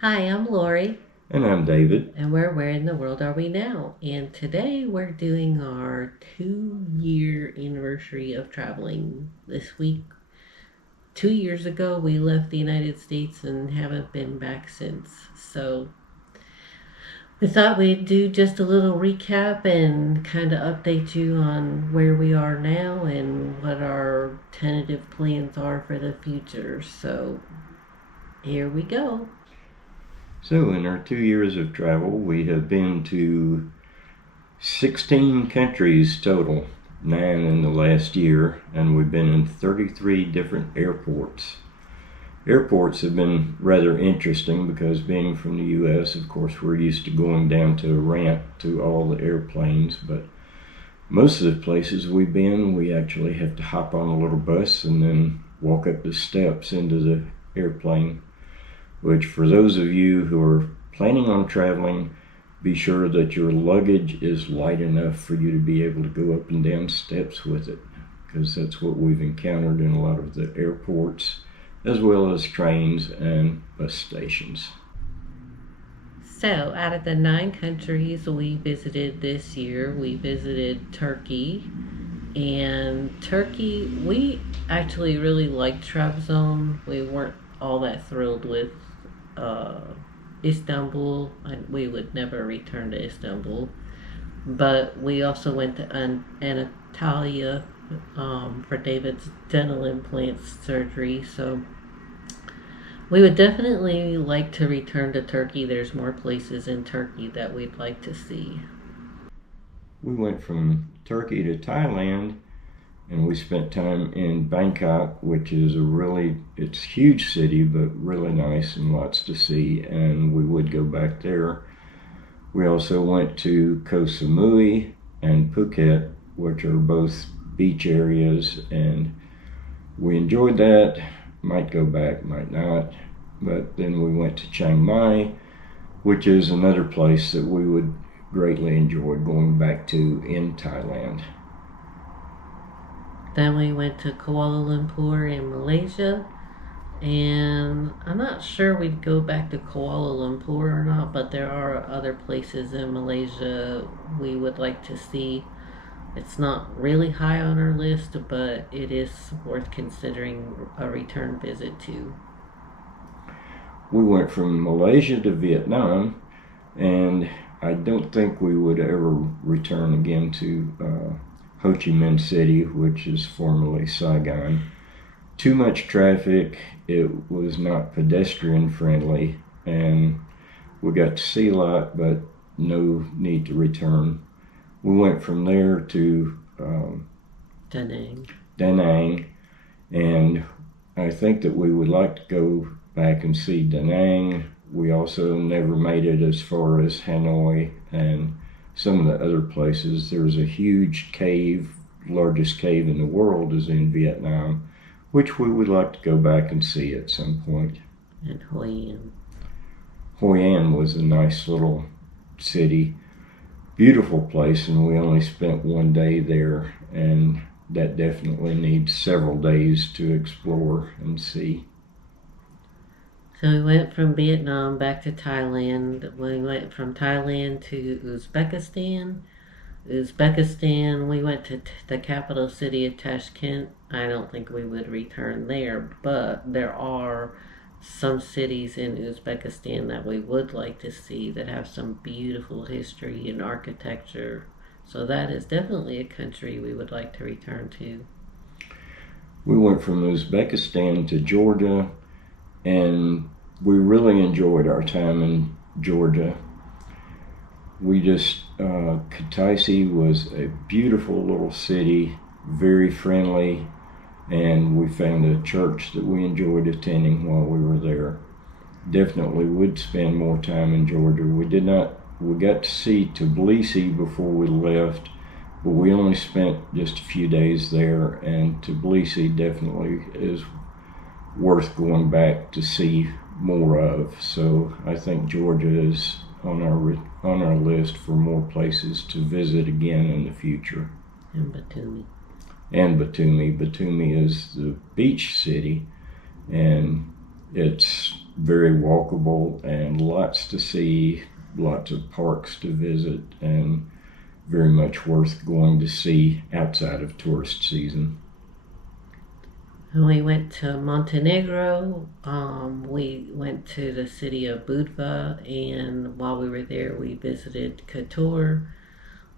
Hi, I'm Lori, And I'm David. and we're Where in the World Are We Now? And today we're doing our 2 year anniversary of traveling this week. 2 years ago, we left the United States and haven't been back since. So we thought we'd do just a little recap and kind of update you on where we are now and what our tentative plans are for the future. So here we go. So, in our 2 years of travel, we have been to 16 countries total, 9 in the last year, and we've been in 33 different airports. Airports have been rather interesting because, being from the U.S., of course, we're used to going down to a ramp to all the airplanes, but most of the places we've been, we actually have to hop on a little bus and then walk up the steps into the airplane, which, for those of you who are planning on traveling, be sure that your luggage is light enough for you to be able to go up and down steps with it, because that's what we've encountered in a lot of the airports, as well as trains and bus stations. So, out of the 9 countries we visited this year, we visited Turkey. And Turkey, we actually really liked Trabzon. We weren't all that thrilled with uh, Istanbul. We would never return to Istanbul. But we also went to Antalya for David's dental implant surgery. So we would definitely like to return to Turkey. There's more places in Turkey that we'd like to see. We went from Turkey to Thailand, and we spent time in Bangkok, which is it's a huge city, but really nice and lots to see, and we would go back there. We also went to Koh Samui and Phuket, which are both beach areas, and we enjoyed that. Might go back, might not. But then we went to Chiang Mai, which is another place that we would greatly enjoy going back to in Thailand. Then we went to Kuala Lumpur in Malaysia. And I'm not sure we'd go back to Kuala Lumpur or not, but there are other places in Malaysia we would like to see. It's not really high on our list, but it is worth considering a return visit to. We went from Malaysia to Vietnam, and I don't think we would ever return again to Ho Chi Minh City, which is formerly Saigon. Too much traffic, it was not pedestrian friendly, and we got to see a lot, but no need to return. We went from there to Da Nang. Da Nang, and I think that we would like to go back and see Da Nang. We also never made it as far as Hanoi and some of the other places. There's a huge cave, largest cave in the world is in Vietnam, which we would like to go back and see at some point. And Hoi An. Hoi An was a nice little city, beautiful place, and we only spent one day there, and that definitely needs several days to explore and see. So we went from Vietnam back to Thailand. We went from Thailand to Uzbekistan. Uzbekistan, we went to the capital city of Tashkent. I don't think we would return there, but there are some cities in Uzbekistan that we would like to see that have some beautiful history and architecture. So that is definitely a country we would like to return to. We went from Uzbekistan to Georgia, and we really enjoyed our time in Georgia. Kutaisi was a beautiful little city, very friendly, and we found a church that we enjoyed attending while we were there. Definitely would spend more time in Georgia. We got to see Tbilisi before we left, but we only spent just a few days there, and Tbilisi definitely is worth going back to see more of. So I think Georgia is on our list for more places to visit again in the future. And Batumi. And Batumi. Batumi is the beach city, and it's very walkable and lots to see, lots of parks to visit, and very much worth going to see outside of tourist season. We went to Montenegro. We went to the city of Budva, and while we were there, we visited Kotor.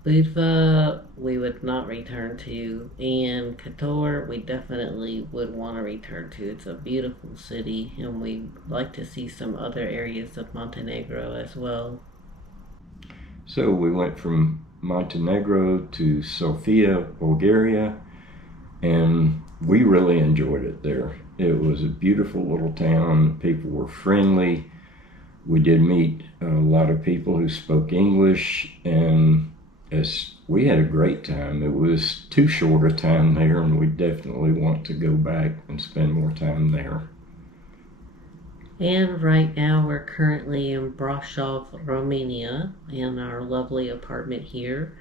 Budva, we would not return to, and Kotor, we definitely would want to return to. It's a beautiful city, and we'd like to see some other areas of Montenegro as well. So we went from Montenegro to Sofia, Bulgaria, and we really enjoyed it there. It was a beautiful little town. People were friendly. We did meet a lot of people who spoke English, and we had a great time. It was too short a time there, and we definitely want to go back and spend more time there. And right now, we're currently in Brasov, Romania, in our lovely apartment here.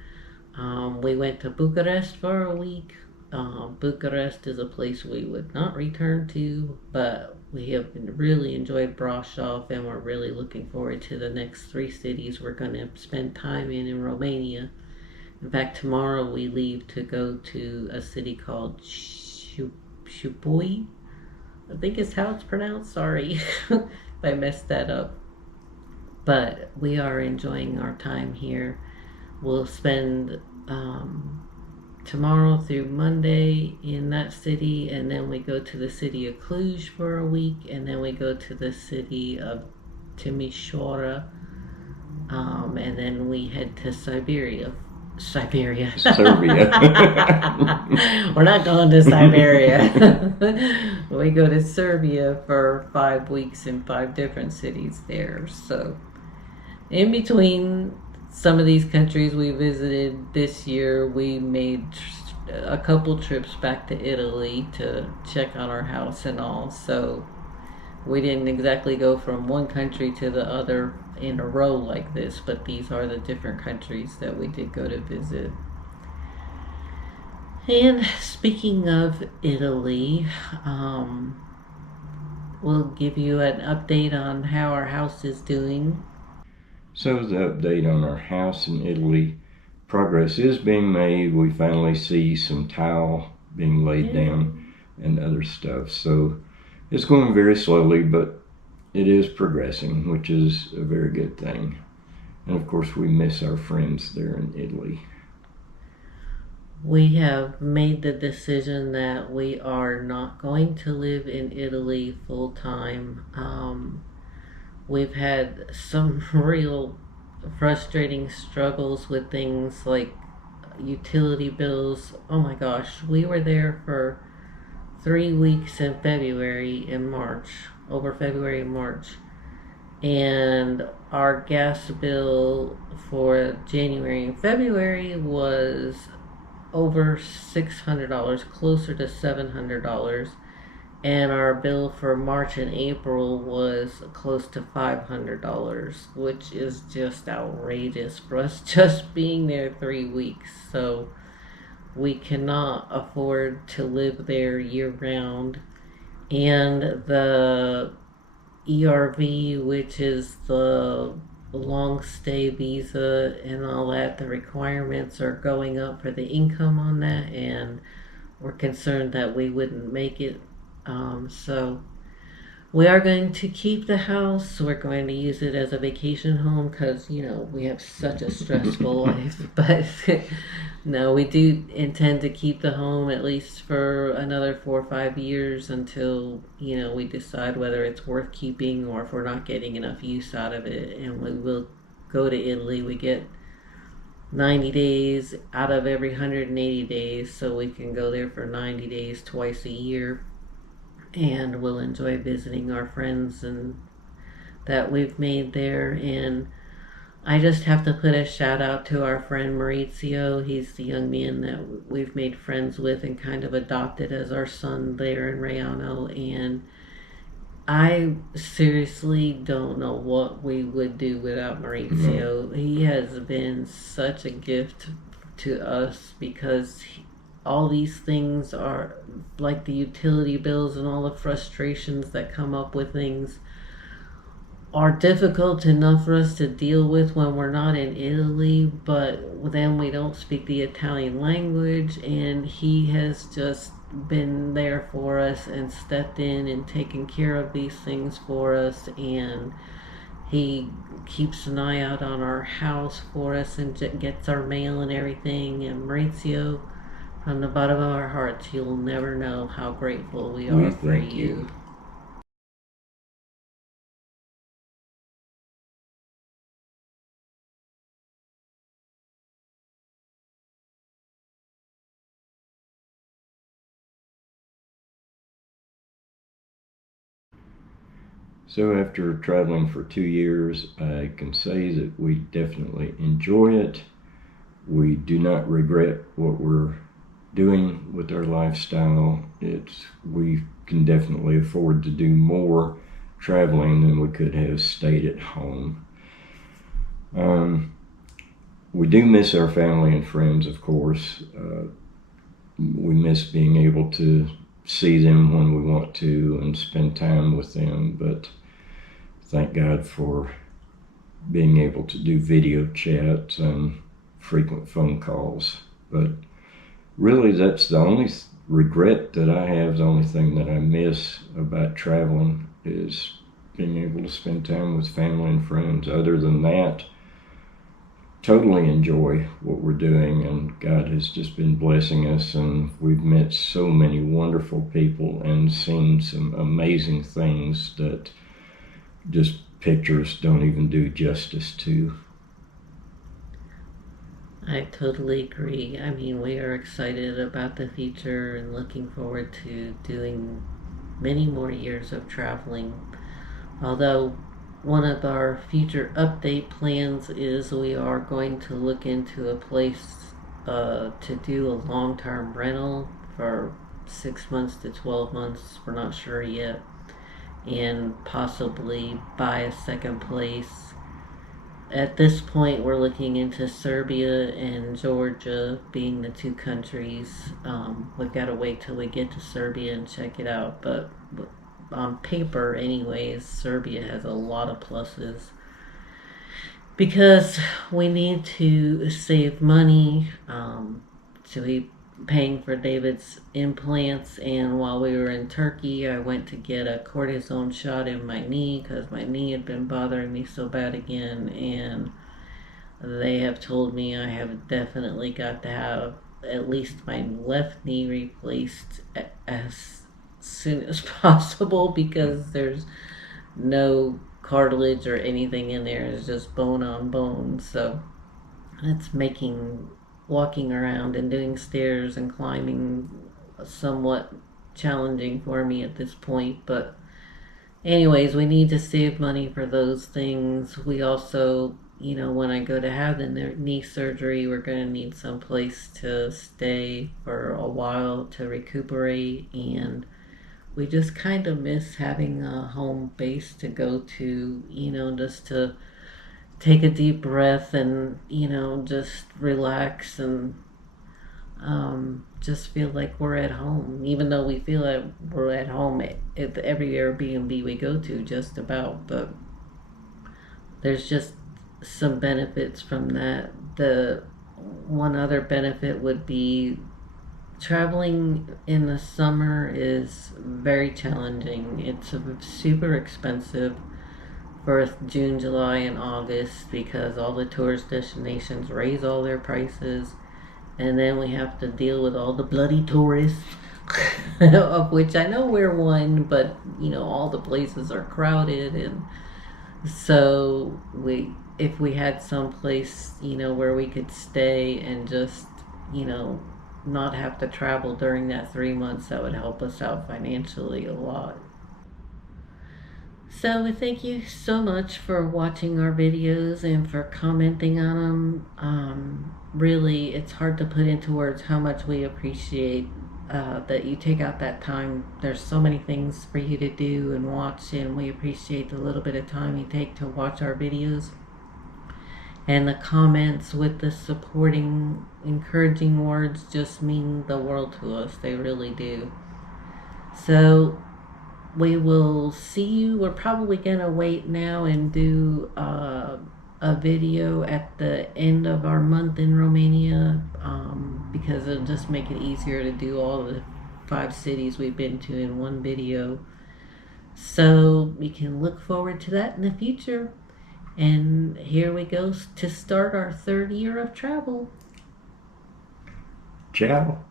We went to Bucharest for a week. Bucharest is a place we would not return to, but we have really enjoyed Brasov, and we're really looking forward to the next 3 cities we're going to spend time in Romania. In fact, tomorrow we leave to go to a city called Shupoi. I think is how it's pronounced. Sorry if I messed that up. But we are enjoying our time here. We'll spend tomorrow through Monday in that city, and then we go to the city of Cluj for a week, and then we go to the city of Timișoara, and then we head to Serbia. Serbia. We're not going to Siberia. We go to Serbia for 5 weeks in 5 different cities there. So in between some of these countries we visited this year, we made a couple trips back to Italy to check on our house and all. So we didn't exactly go from one country to the other in a row like this, but these are the different countries that we did go to visit. And speaking of Italy, we'll give you an update on how our house is doing. So the update on our house in Italy, progress is being made. We finally see some tile being laid down and other stuff. So it's going very slowly, but it is progressing, which is a very good thing. And of course, we miss our friends there in Italy. We have made the decision that we are not going to live in Italy full time. We've had some real frustrating struggles with things like utility bills. Oh my gosh, we were there for 3 weeks in February and March, over February and March, and our gas bill for January and February was over $600, closer to $700, and our bill for March and April was close to $500, which is just outrageous for us just being there 3 weeks. So we cannot afford to live there year round. And the ERV, which is the long stay visa and all that, the requirements are going up for the income on that, and we're concerned that we wouldn't make it. So we are going to keep the house. We're going to use it as a vacation home because, we have such a stressful life. But no, we do intend to keep the home at least for another 4 or 5 years until, we decide whether it's worth keeping or if we're not getting enough use out of it. And we will go to Italy. We get 90 days out of every 180 days, so we can go there for 90 days twice a year. And we'll enjoy visiting our friends and that we've made there. And I just have to put a shout out to our friend Maurizio. He's the young man that we've made friends with and kind of adopted as our son there in Rayano. And I seriously don't know what we would do without Maurizio. He has been such a gift to us because all these things are like the utility bills and all the frustrations that come up with things are difficult enough for us to deal with when we're not in Italy, but then we don't speak the Italian language, and he has just been there for us and stepped in and taken care of these things for us, and he keeps an eye out on our house for us and gets our mail and everything. And Maurizio, from the bottom of our hearts, you'll never know how grateful we We are for thank you. So after traveling for 2 years, I can say that we definitely enjoy it. We do not regret what we're doing with our lifestyle. We can definitely afford to do more traveling than we could have stayed at home. We do miss our family and friends, of course. We miss being able to see them when we want to and spend time with them, but thank God for being able to do video chats and frequent phone calls. But really, that's the only regret that I have. The only thing that I miss about traveling is being able to spend time with family and friends. Other than that, totally enjoy what we're doing, and God has just been blessing us, and we've met so many wonderful people and seen some amazing things that just pictures don't even do justice to. I totally agree. I mean, we are excited about the future and looking forward to doing many more years of traveling. Although, one of our future update plans is we are going to look into a place to do a long term rental for 6 months to 12 months. We're not sure yet. And possibly buy a second place. At this point, we're looking into Serbia and Georgia being the two countries. We've got to wait till we get to Serbia and check it out, but on paper, anyways, Serbia has a lot of pluses because we need to save money to be paying for David's implants. And while we were in Turkey, I went to get a cortisone shot in my knee because my knee had been bothering me so bad again, and they have told me I have definitely got to have at least my left knee replaced as soon as possible because there's no cartilage or anything in there. It's just bone on bone. So it's making walking around and doing stairs and climbing somewhat challenging for me at this point. But anyways, we need to save money for those things. We also, when I go to have the knee surgery, we're going to need some place to stay for a while to recuperate, and we just kind of miss having a home base to go to, just to take a deep breath and, just relax and just feel like we're at home, even though we feel like we're at home at every Airbnb we go to, just about. But there's just some benefits from that. The one other benefit would be traveling in the summer is very challenging. It's super expensive for June, July, and August because all the tourist destinations raise all their prices, and then we have to deal with all the bloody tourists, of which I know we're one, but all the places are crowded, and so if we had some place, where we could stay and just, not have to travel during that 3 months, that would help us out financially a lot. So thank you so much for watching our videos and for commenting on them. Really, it's hard to put into words how much we appreciate that you take out that time. There's so many things for you to do and watch, and we appreciate the little bit of time you take to watch our videos. And the comments with the supporting, encouraging words just mean the world to us. They really do. So we will see you. We're probably gonna wait now and do a video at the end of our month in Romania, because it'll just make it easier to do all the 5 cities we've been to in one video. So we can look forward to that in the future. And here we go to start our 3rd year of travel. Ciao.